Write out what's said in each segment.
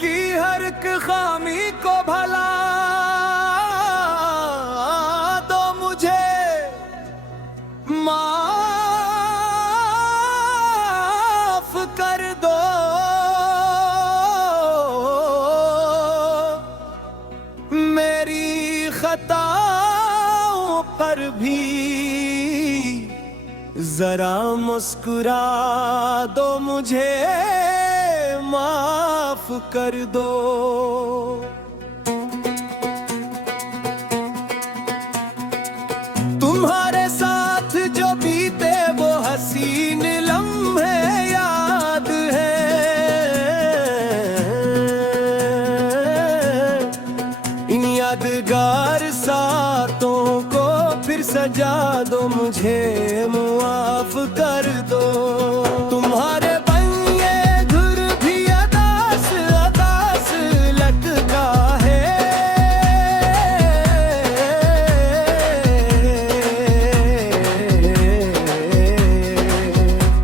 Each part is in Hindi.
की हर एक खामी को भला दो मुझे, माफ कर दो। मेरी खताओं पर भी जरा मुस्कुरा दो मुझे, माफ कर दो। तुम्हारे साथ जो बीते वो हसीन लम्हे याद है, इन यादगार सातों को फिर सजा दो मुझे, माफ कर दो। तुम्हारे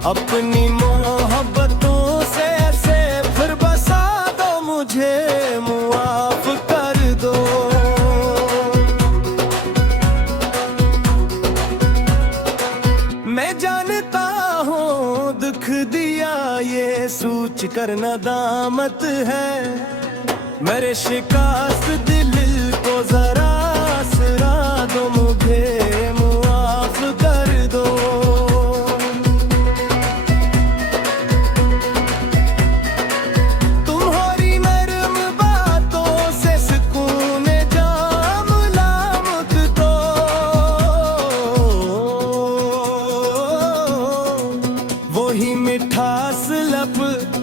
अपनी मोहब्बतों से ऐसे फिर बसा दो मुझे, माफ कर दो। मैं जानता हूँ दुख दिया ये सोच कर नदामत है, मेरे शिकस्त दिल को जरा आसरा दो मुझे, माफ कर दो। वही मिठास लब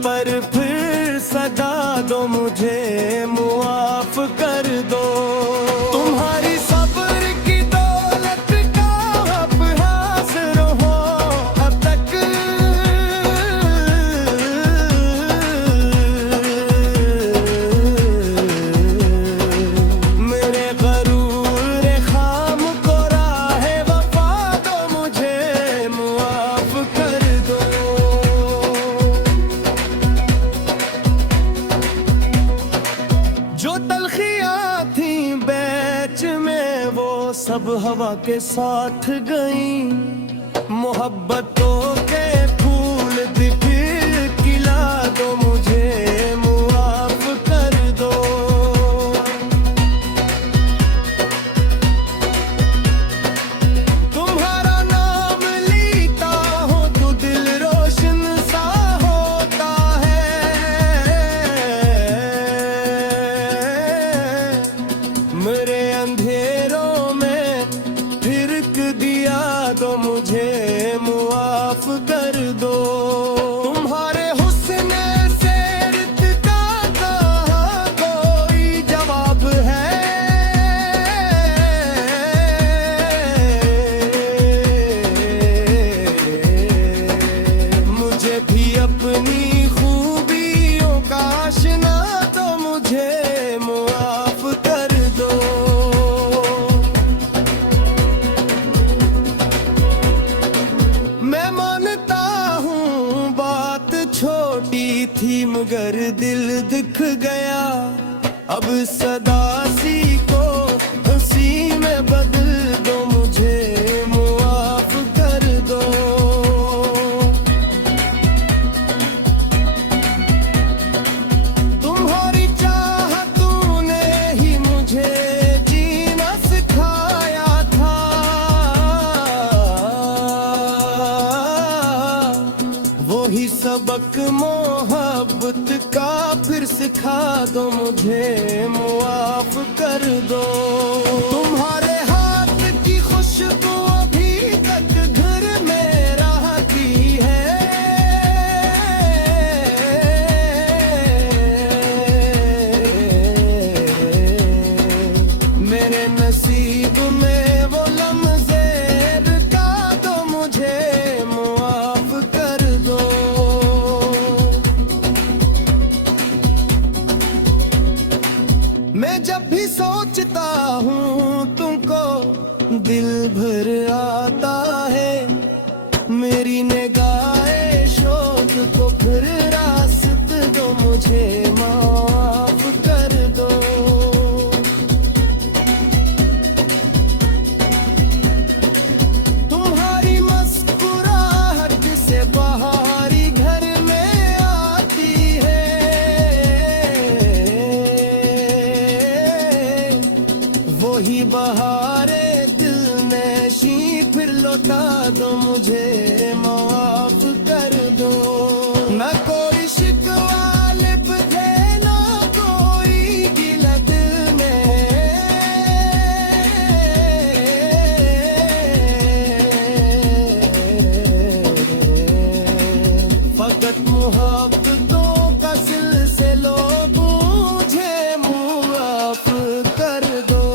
पर फिर सदा दो मुझे, माफ कर दो। तुम्हारी सब्र की दौलत का अब हासिल हो अब तक, मेरे गरूर खाम को राह वफा दो मुझे, माफ कर दो। जो तलखियां थी बैच में वो सब हवा के साथ गई, मोहब्बतों के फूल फिर खिला दो मुझे, माफ कर दो। तुम्हारा नाम लेता हो तो दिल रोशन सा होता है, मेरे अंधेरों में फिरक दिया दो मुझे, माफ कर दो। तुम्हारे हुस्न से का कहाँ कोई जवाब है, मुझे भी अपनी खूबियों का आशना दो मुझे, माफ कर दो। मैं मानता हूँ बात छोटी थी मगर दिल दिख गया, अब सदा सी को हंसी में बदल दो मुझे, माफ कर दो। तुम्हारी चाहतों ने ही मुझे जीना सिखाया था, वही सबक मोहब्बत का फिर सिखा दो मुझे, माफ कर दो। तुम्हारे हाथ की खुशबू अभी तक घर में रहती है, मेरे नसीब में वो लम्हे रुका दो मुझे, माफ कर दो। मैं जब भी सोचता हूँ तुमको दिल भर आता है, मेरी निगाहे शोक को फिर रास्ते दो मुझे माफ कर दो। तुम्हारी मुस्कुराहट से बहारी घर में आती है, वही बहारे दिल नशी फिर लौटा दो, मुझे माफ कर दो। ना कोई शिकवा लिप थे, ना कोई गिला दिल में, फकत मोहब्बतों का सिलसिला मुझे माफ कर दो।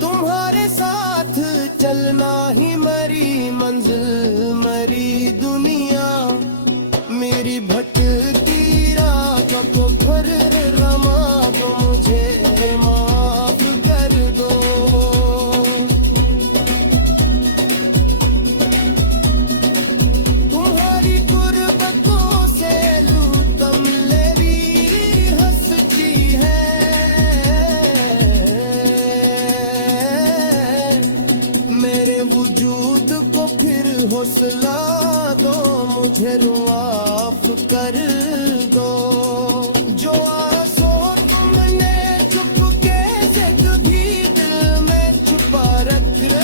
तुम्हारे साथ चलना ही मरी मंजिल मरी दुनिया, मेरी भटकती राह को फिर रमा दो, मुझे माफ कर दो। तुम्हारी गुर्बतों से लूटम लेरी हंसती है, मेरे वजूद को फिर हौसला दो, मुझे माफ कर दो। जो आंसू तुमने चुपके से कभी दिल में छुपा रखे,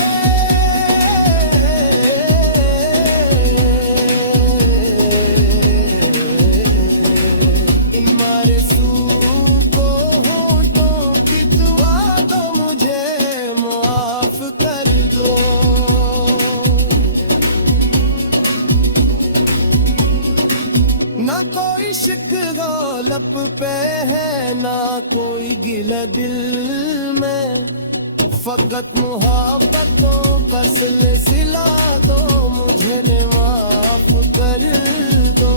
इन मासूम को होठों की दुआ दो, मुझे माफ कर दो। ना कोई शिकवा लब पे है, ना कोई गिला दिल में, फकत मोहब्बतों का सिलसिला दो, मुझे माफ कर दो।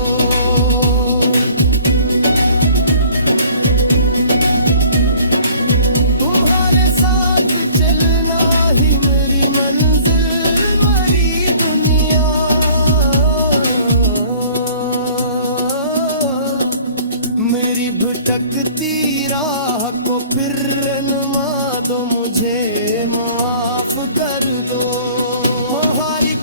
तुम्हारे साथ चलना ही मेरी मंजिल मरी दुनिया, मेरी भटकती राह को फिर रमा दो, मुझे माफ कर दो। तुम्हारी